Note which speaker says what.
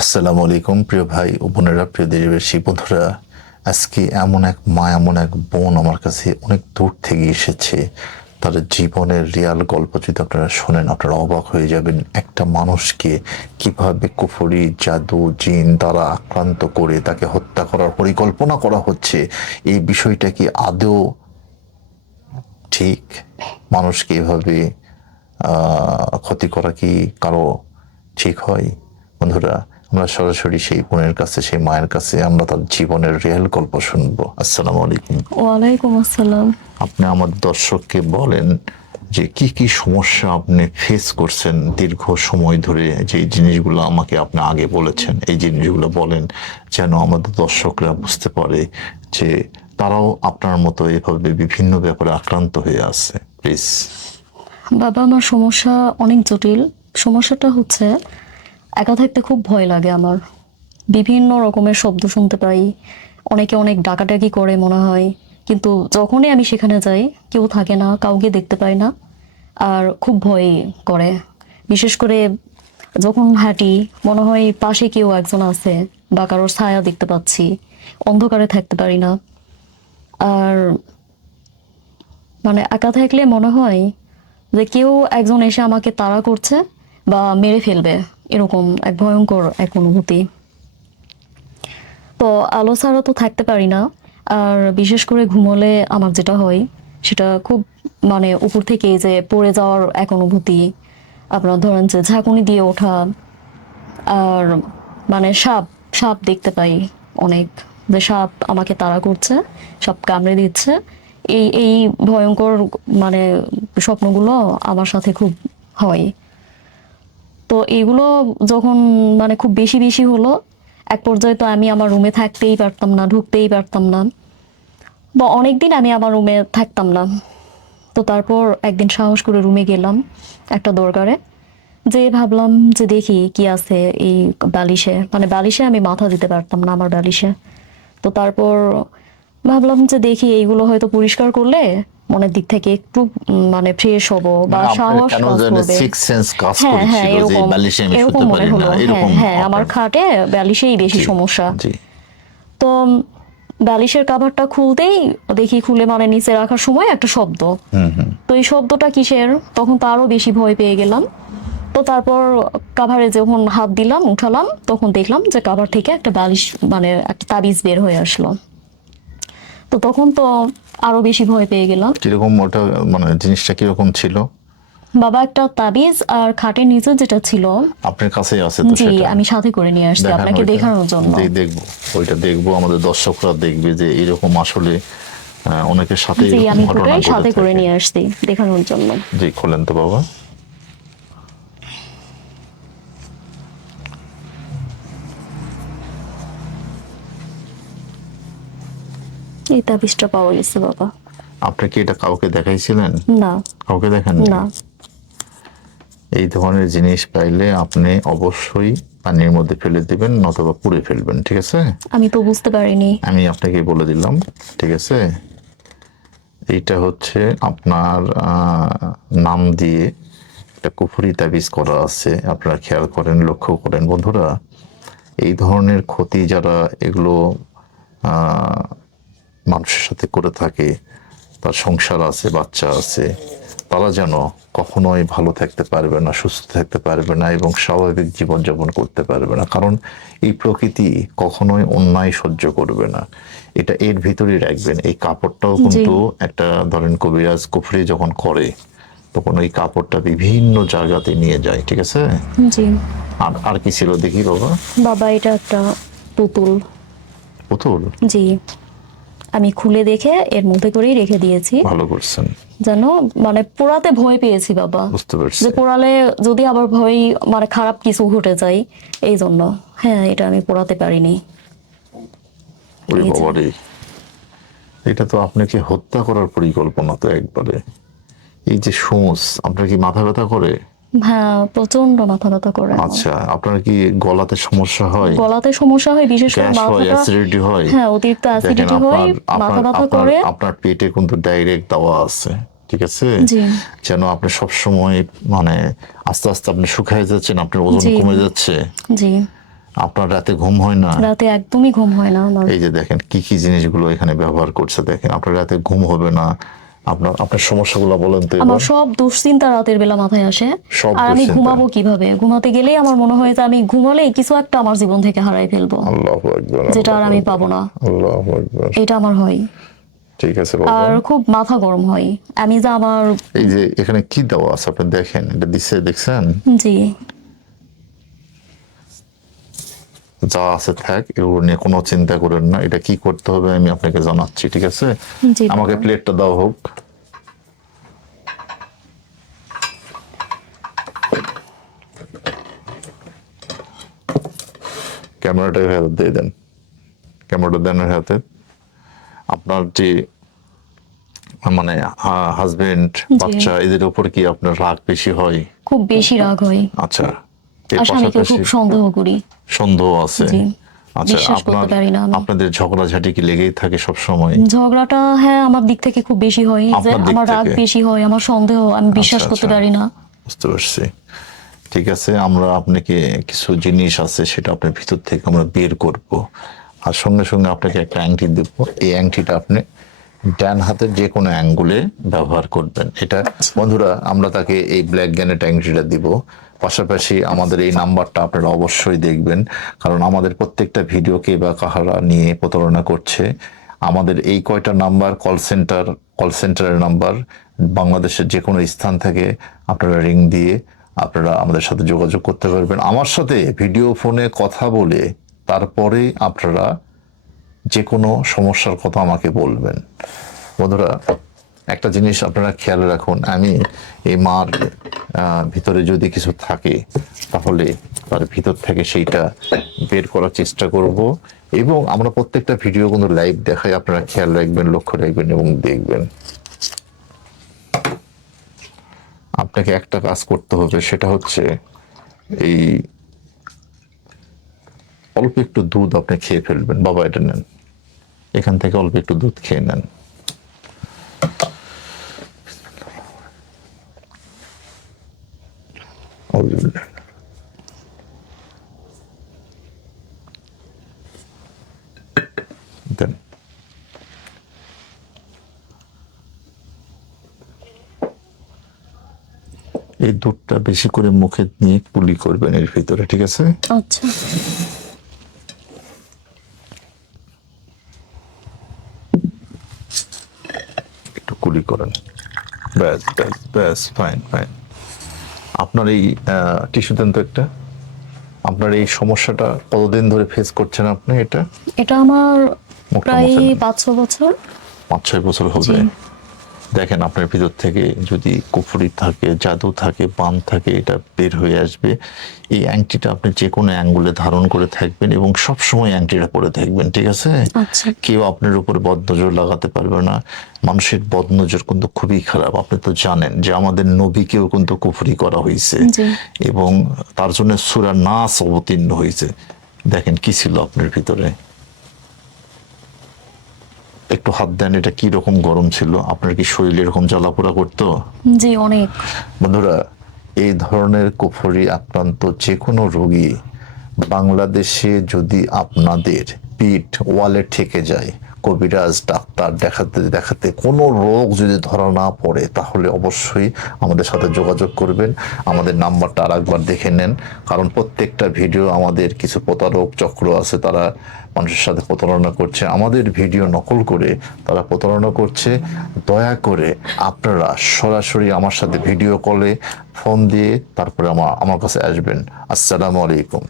Speaker 1: আসসালামু আলাইকুম প্রিয় ভাই ও বোনেরা, প্রিয় দেশবাসী। বন্ধুরা, আজকে এমন এক মা, এমন এক বোন আমার কাছে অনেক দূর থেকে এসেছে। তার জীবনের রিয়াল গল্প যদি আপনারা শোনেন, আপনারা অবাক হয়ে যাবেন একটা মানুষকে কীভাবে কুফরি, জাদু, জিন দ্বারা আক্রান্ত করে তাকে হত্যা করার পরিকল্পনা করা হচ্ছে, এই বিষয়টা কি আদৌ ঠিক? মানুষকে এভাবে ক্ষতি করা কি কারও ঠিক হয়? বন্ধুরা আমরা সরাসরি সেই বোনের কাছে সেই মায়ের কাছে আমরা তার জীবনের রিয়েল গল্প শুনব। আসসালামু আলাইকুম।
Speaker 2: ওয়ালাইকুম আসসালাম।
Speaker 1: আপনি আমার দর্শককে বলেন যে কি কি সমস্যা আপনি ফেস করছেন দীর্ঘ সময় ধরে যে জিনিসগুলো আমাকে আপনি আগে বলেছেন এই জিনিসগুলো বলেন যেন আমাদের দর্শকরা বুঝতে পারে যে তারাও আপনার মতো এভাবে বিভিন্ন ব্যাপারে আক্রান্ত হয়ে আছে। প্লিজ
Speaker 2: বাবা আমার সমস্যা অনেক জটিল। সমস্যাটা হচ্ছে একা থাকতে খুব ভয় লাগে আমার। বিভিন্ন রকমের শব্দ শুনতে পাই। অনেকে অনেক ডাকাডাকি করে মনে হয়। কিন্তু যখনই আমি সেখানে যাই, কেউ থাকে না, কাউকে দেখতে পাই না। আর খুব ভয় করে। বিশেষ করে যখন হাঁটি, মনে হয় পাশে কেউ একজন আছে বা কারোর ছায়া দেখতে পাচ্ছি। অন্ধকারে থাকতে পারি না। আর মানে একা থাকলে মনে হয় যে কেউ একজন এসে আমাকে তাড়া করছে বা মেরে ফেলবে। এরকম এক ভয়ঙ্কর এক অনুভূতি। তো আলো ছাড়া তো থাকতে পারি না। আর বিশেষ করে ঘুমোলে আমার যেটা হয়, সেটা খুব মানে উপর থেকে যে পড়ে যাওয়ার এক অনুভূতি। আপনার ধরেন যে ঝাঁকুনি দিয়ে ওঠা আর মানে সাপ সাপ দেখতে পাই অনেক। যে সাপ আমাকে তাড়া করছে, সাপ কামড়ে দিচ্ছে। এই এই ভয়ঙ্কর মানে স্বপ্নগুলো আমার সাথে খুব হয়। তো এগুলো যখন মানে খুব বেশি বেশি হলো, এক পর্যায়ে তো আমি আমার রুমে থাকতেই পারতাম না, ঢুকতেই পারতাম না। বা অনেকদিন আমি আমার রুমে থাকতাম না। তো তারপর একদিন সাহস করে রুমে গেলাম একটা দরকারে যে ভাবলাম যে দেখি কি আছে এই বালিশে। মানে বালিশে আমি মাথা দিতে পারতাম না আমার বালিশে। তো তারপর ভাবলাম যে দেখি এইগুলো হয়তো পরিষ্কার করলে মনের দিক থেকে একটু মানে ফ্রেশ হব বা
Speaker 1: মানে
Speaker 2: সাহস হ্যাঁ হ্যাঁ এরকম এরকম মনে হলো হ্যাঁ হ্যাঁ আমার খাটে বালিশেই বেশি সমস্যা। তো বালিশের কাভারটা খুলতেই দেখি খুলে মানে নিচে রাখার সময় একটা শব্দ। তো এই শব্দটা কিসের? তখন তো আরও বেশি ভয় পেয়ে গেলাম। তো তারপর কাভারে যখন হাত দিলাম উঠালাম তখন দেখলাম যে কাভার থেকে একটা বালিশ মানে একটা তাবিজ বের হয়ে আসলো। তো তখন তো আরও বেশি ভয় পেয়ে গেলাম
Speaker 1: কীরকম ওটা মানে জিনিসটা কীরকম ছিল?
Speaker 2: বাবা একটা তাবিজ আর খাটের নিচে যেটা ছিল।
Speaker 1: আপনার কাছে আছে তো
Speaker 2: জি
Speaker 1: সেটা?
Speaker 2: আমি সাথে করে নিয়ে আসছি আপনাকে দেখানোর জন্য।
Speaker 1: জি দেখব। ওইটা দেখব আমাদের দর্শকরা দেখবে যে এরকম আসলে অনেকের সাথে
Speaker 2: জি আমি সাথে করে নিয়ে আসছি দেখানোর জন্য।
Speaker 1: জি খোলেন তো বাবা।
Speaker 2: এই তাবিজটা পাওয়া গেছে বাবা।
Speaker 1: আপনি কি এটা কাউকে দেখাইছিলেন?
Speaker 2: না।
Speaker 1: কাউকে দেখেন
Speaker 2: না।
Speaker 1: এই ধরনের জিনিস পাইলে আপনি অবশ্যই পানির মধ্যে ফেলে দিবেন নতুবা পুড়ে ফেলবেন ঠিক আছে?
Speaker 2: আমি তো বুঝতে পারিনি।
Speaker 1: আমি আপনাকে বলে দিলাম ঠিক আছে? এইটা হচ্ছে আপনার নাম দিয়ে একটা কুফুরি তাবিজ করা আছে আপনারা খেয়াল করেন লক্ষ্য করেন বন্ধুরা। এই ধরনের ক্ষতি যারা এগুলো আহ, মানুষের সাথে করে থাকে তার সংসার আছে বাচ্চা আছে তারা যেন কখনোই ভালো থাকতে পারবে না সুস্থ থাকতে পারবে না এবং স্বাভাবিক জীবনযাপন করতে পারবে না। কারণ এই প্রকৃতি কখনোই অন্যায় সহ্য করবে না। এটা এর ভিতরেই রাখবেন। এই কাপড়টাও কিন্তু একটা ধরেন কবিরাজ কুফরি যখন করে তখন ওই কাপড়টা বিভিন্ন জায়গাতে নিয়ে যায় ঠিক আছে? আর আর কি ছিল দেখি বাবা?
Speaker 2: বাবা এটা একটা পুতুল।
Speaker 1: পুতুল?
Speaker 2: জি। আমি খুলে দেখে এর মধ্যে করেই রেখে দিয়েছি।
Speaker 1: ভালো করছেন।
Speaker 2: যেন মানে পোড়াতে ভয় পেয়েছি বাবা।
Speaker 1: বুঝতে পারছি।
Speaker 2: যে পোড়ালে যদি আবার ভয় মানে খারাপ কিছু ঘটে যায় এই জন্য। হ্যাঁ এটা আমি পোড়াতে পারিনি।
Speaker 1: ওরে। বাবারে এটা তো আপনাকে হত্যা করার পরিকল্পনা তো একবারে। এই যে সোঁস আপনার কি মাথা ব্যথা করে?
Speaker 2: হ্যাঁ প্রচণ্ড মাথা ব্যথা করে
Speaker 1: আচ্ছা আপনার কি গলাতে সমস্যা হয়?
Speaker 2: গলাতে সমস্যা হয় বিশেষ করে মাথাটা
Speaker 1: অ্যাসিডিটি হয়।
Speaker 2: হ্যাঁ অতিরিক্ত অ্যাসিডিটি হয় মাথা ব্যথা করে।
Speaker 1: আপনার পেটে কিন্তু ডাইরেক্ট দেওয়া আছে ঠিক আছে? যেন আপনি সবসময় মানে আস্তে আস্তে আপনি শুকায় যাচ্ছেন আপনার ওজন কমে যাচ্ছে।
Speaker 2: জি।
Speaker 1: আপনার রাতে ঘুম হয় না?
Speaker 2: রাতে একদমই ঘুম হয় না
Speaker 1: এই যে দেখেন কি কি জিনিসগুলো এখানে ব্যবহার করছে দেখেন আপনার রাতে ঘুম হবে না। আপনার আপনার সমস্যাগুলো বলেন তো
Speaker 2: আমার সব দুশ্চিন্তা রাতের বেলা মাথায় আসে। আর আমি ঘুমাবো কীভাবে? ঘুমাতে গেলেই আমার মনে হয় যে আমি ঘুমালেই কিছু একটা আমার জীবন থেকে হারাই ফেলব।
Speaker 1: আল্লাহু আকবার
Speaker 2: যেটা আর আমি পাবো না।
Speaker 1: আল্লাহু আকবার।
Speaker 2: এটা আমার হয়।
Speaker 1: ঠিক আছে বাবা
Speaker 2: আর খুব মাথা গরম হয়। আমি যে আমার
Speaker 1: এই যে এখানে কি দেওয়া আছে? আপনি দেখেন এটা দিচ্ছে দেখছেন?
Speaker 2: জি।
Speaker 1: যা আছে থাক এগুলো নিয়ে কোনো চিন্তা করেন না। এটা কি করতে হবে আমি আপনাকে জানাচ্ছি ঠিক আছে? আমাকে। প্লেটটা দাও হোক। ক্যামেরাটা হাতে দিয়ে দেন। ক্যামেরাটা দেন হাতে। আপনার যে মানে হাজবেন্ড বাচ্চা এদের উপর কি আপনার রাগ বেশি হয়?
Speaker 2: খুব বেশি রাগ হয়।
Speaker 1: আচ্ছা।
Speaker 2: স্বামীকে খুব সন্দেহ করি।
Speaker 1: সন্দেহ আছে। আচ্ছা
Speaker 2: করতে
Speaker 1: আপনার। আপনাদের ঝগড়াঝাটি কি লেগেই থাকে সব সময়
Speaker 2: ঝগড়াটা হ্যাঁ আমার দিক থেকে খুব বেশি হয়। যে আমার রাগ বেশি হয় আমার সন্দেহ আমি বিশ্বাস
Speaker 1: আচ্ছা,
Speaker 2: করতে
Speaker 1: আচ্ছা।
Speaker 2: পারি না।
Speaker 1: বুঝতে পারছি। ঠিক আছে আমরা আপনাকে কিছু জিনিস আছে সেটা আপনার ভিতর থেকে আমরা বের করব। আর সঙ্গে সঙ্গে আপনাকে একটা আংটি দেব। এই আংটিটা আপনি ডান হাতের যে কোনো অ্যাঙ্গুলে ব্যবহার করবেন। এটা বন্ধুরা আমরা তাকে এই ব্ল্যাক গ্যানের আংটিটা দিব। পাশাপাশি আমাদের এই নাম্বারটা আপনারা অবশ্যই দেখবেন কারণ আমাদের প্রত্যেকটা ভিডিওকে বা কাহারা নিয়ে প্রতারণা করছে। আমাদের এই কয়টা নাম্বার কল সেন্টার কল সেন্টারের নাম্বার বাংলাদেশের যে কোনো স্থান থেকে আপনারা রিং দিয়ে আপনারা আমাদের সাথে যোগাযোগ করতে পারবেন। আমার সাথে ভিডিও ফোনে কথা বলে তারপরে আপনারা যে কোনো সমস্যার কথা আমাকে বলবেন। বন্ধুরা, একটা জিনিস আপনারা খেয়াল রাখুন, আমি এই মার ভিতরে যদি কিছু থাকে, তাহলে তার ভিতর থেকে সেইটা বের করার চেষ্টা করব এবং আমরা প্রত্যেকটা ভিডিও কিন্তু লাইভ দেখাই আপনারা খেয়াল রাখবেন, লক্ষ্য রাখবেন এবং দেখবেন। আপনাকে একটা কাজ করতে হবে, সেটা হচ্ছে এই অল্প একটু দুধ আপনি খেয়ে ফেলবেন। বাবা, এটা নেন। এখান থেকে অল্প একটু দুধ খেয়ে নেন। এই দুধটা বেশি করে মুখে নিয়ে কুলি করবেন এর ভিতরে, ঠিক আছে?
Speaker 2: আচ্ছা।
Speaker 1: কুলি করেন। ব্যাস ব্যাস ব্যাস ফাইন ফাইন আপনার এই টিস্যু দেন তো একটা আপনার এই সমস্যাটা কতদিন ধরে ফেস করছেন আপনি এটা?
Speaker 2: এটা আমার প্রায় পাঁচ ছ বছর।
Speaker 1: পাঁচ ছয় বছর হবে দেখেন আপনার ভিতর থেকে যদি কুফুরি থাকে জাদু থাকে বান থাকে এটা বের হয়ে আসবে। এই অ্যাংটিটা আপনি যে কোনো অ্যাঙ্গুলে ধারণ করে থাকবেন এবং সব সময় অ্যাংটিটা পরে থাকবেন ঠিক আছে?
Speaker 2: আচ্ছা।
Speaker 1: কেউ আপনার উপর বদনজর লাগাতে পারবে না। মানুষের বদনজর কিন্তু খুবই খারাপ আপনি তো জানেন যে আমাদের নবীকেও কিন্তু কুফরি করা হয়েছে এবং তার জন্য সুরা নাস অবতীর্ণ হয়েছে। দেখেন কি ছিল আপনার ভিতরে? একটু হাত দেন এটা কি রকম গরম ছিল? আপনার কি শরীর এরকম জ্বালাপোড়া করতো?
Speaker 2: জি অনেক।
Speaker 1: বন্ধুরা এই ধরনের কুফরি আক্রান্ত যে কোনো রোগী বাংলাদেশে যদি আপনাদের পিঠ ওয়ালে ঠেকে যায় কবিরাজ, ডাক্তার দেখাতে দেখাতে কোনো রোগ যদি ধরা না পড়ে, তাহলে অবশ্যই আমাদের সাথে যোগাযোগ করবেন। আমাদের নাম্বারটা আর একবার দেখে নেন, কারণ প্রত্যেকটা ভিডিও আমাদের কিছু প্রতারক চক্র আছে, তারা মানুষের সাথে প্রতারণা করছে। আমাদের ভিডিও নকল করে তারা প্রতারণা করছে। দয়া করে আপনারা সরাসরি আমার সাথে ভিডিও কলে, ফোন দিয়ে তারপরে আমার আমার কাছে আসবেন। আসসালামু আলাইকুম।